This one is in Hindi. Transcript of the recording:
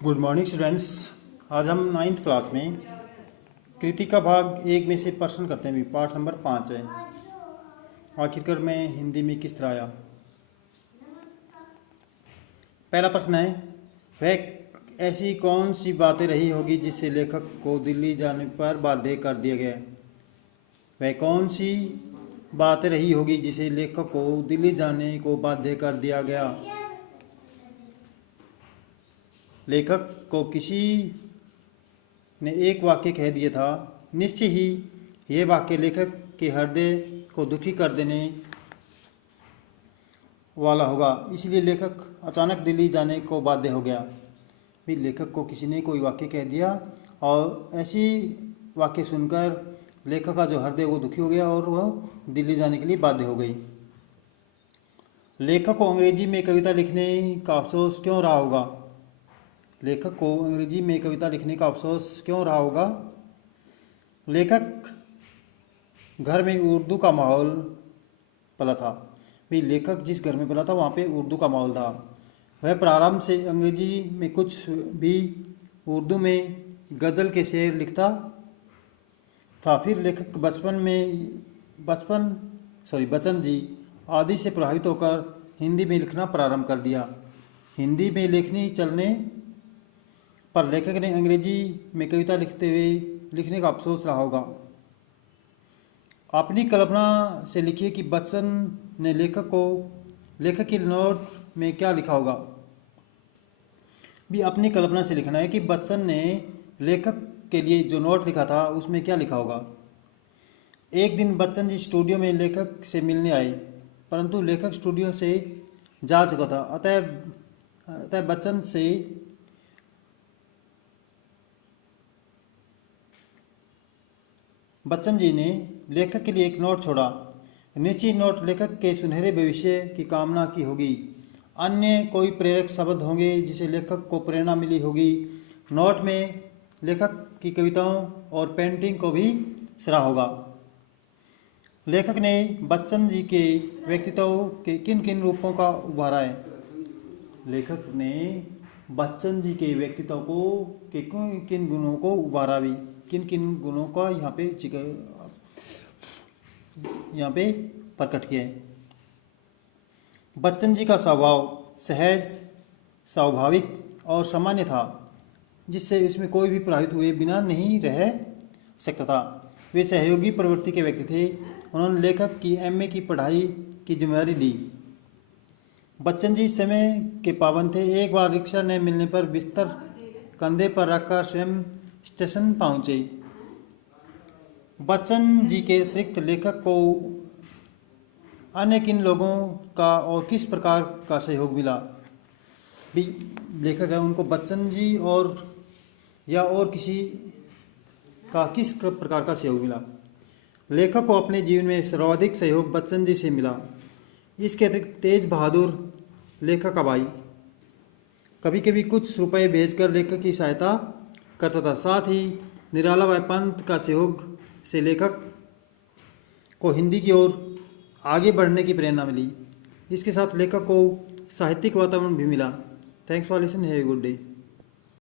Good morning students. आज हम 9th क्लास में कृति का भाग 1 में से प्रश्न करते हैं। पाठ नंबर 5 है, आखिरकार में हिंदी में किस तरह आया। पहला प्रश्न है, वह ऐसी कौन सी बातें रही होगी जिससे लेखक को दिल्ली जाने पर बाध्य कर दिया गया। वह कौन सी बातें रही होगी जिसे लेखक को दिल्ली जाने को बाध्य कर दिया गया। लेखक को किसी ने एक वाक्य कह दिया था, निश्चय ही यह वाक्य लेखक के हृदय को दुखी कर देने वाला होगा, इसलिए लेखक अचानक दिल्ली जाने को बाध्य हो गया। भी लेखक को किसी ने कोई वाक्य कह दिया और ऐसी वाक्य सुनकर लेखक का जो हृदय वो दुखी हो गया और वह दिल्ली जाने के लिए बाध्य हो गई। लेखक को अंग्रेजी में कविता लिखने का अफसोस क्यों रहा होगा। लेखक को अंग्रेजी में कविता लिखने का अफसोस क्यों रहा होगा। लेखक घर में उर्दू का माहौल पला था। भी लेखक जिस घर में पला था वहाँ पे उर्दू का माहौल था। वह प्रारंभ से अंग्रेजी में कुछ भी उर्दू में गज़ल के शेर लिखता था। फिर लेखक बच्चन जी आदि से प्रभावित होकर हिंदी में लिखना प्रारंभ कर दिया। हिंदी में लेखनी चलने पर लेखक ने अंग्रेजी में कविता लिखने का अफसोस रहा होगा। अपनी कल्पना से लिखिए कि बच्चन ने लेखक की नोट में क्या लिखा होगा। भी अपनी कल्पना से लिखना है कि बच्चन ने लेखक के लिए जो नोट लिखा था उसमें क्या लिखा होगा। एक दिन बच्चन जी स्टूडियो में लेखक से मिलने आए, परंतु लेखक स्टूडियो से जा चुका था। अतः बच्चन जी ने लेखक के लिए एक नोट छोड़ा। निश्चित नोट लेखक के सुनहरे भविष्य की कामना की होगी। अन्य कोई प्रेरक शब्द होंगे जिसे लेखक को प्रेरणा मिली होगी। नोट में लेखक की कविताओं और पेंटिंग को भी सराहा होगा। लेखक ने बच्चन जी के व्यक्तित्व के किन किन रूपों का उभारा है। लेखक ने बच्चन जी के व्यक्तित्व को के किन गुणों को उभारा भी, किन किन गुणों का यहाँ पे प्रकट किया है। बच्चन जी का स्वभाव सहज, स्वाभाविक और सामान्य था, जिससे इसमें कोई भी प्रभावित हुए बिना नहीं रह सकता था। वे सहयोगी प्रवृत्ति के व्यक्ति थे। उन्होंने लेखक की एमए की पढ़ाई की जिम्मेदारी ली। बच्चन जी समय के पाबंद थे। एक बार रिक्शा न मिलने पर बिस्तर कंधे पर रखकर स्वयं स्टेशन पहुंचे। बच्चन जी के अतिरिक्त लेखक को अन्य किन लोगों का और किस प्रकार का सहयोग मिला। भी लेखक है, उनको बच्चन जी और किसी का किस प्रकार का सहयोग मिला। लेखक को अपने जीवन में सर्वाधिक सहयोग बच्चन जी से मिला। इसके अतिरिक्त तेज बहादुर लेखक का भाई कभी कभी कुछ रुपए भेजकर लेखक की सहायता करता था। साथ ही निराला भाई पंत का सहयोग से लेखक को हिंदी की ओर आगे बढ़ने की प्रेरणा मिली। इसके साथ लेखक को साहित्यिक वातावरण भी मिला। Thanks for listening, have a good day.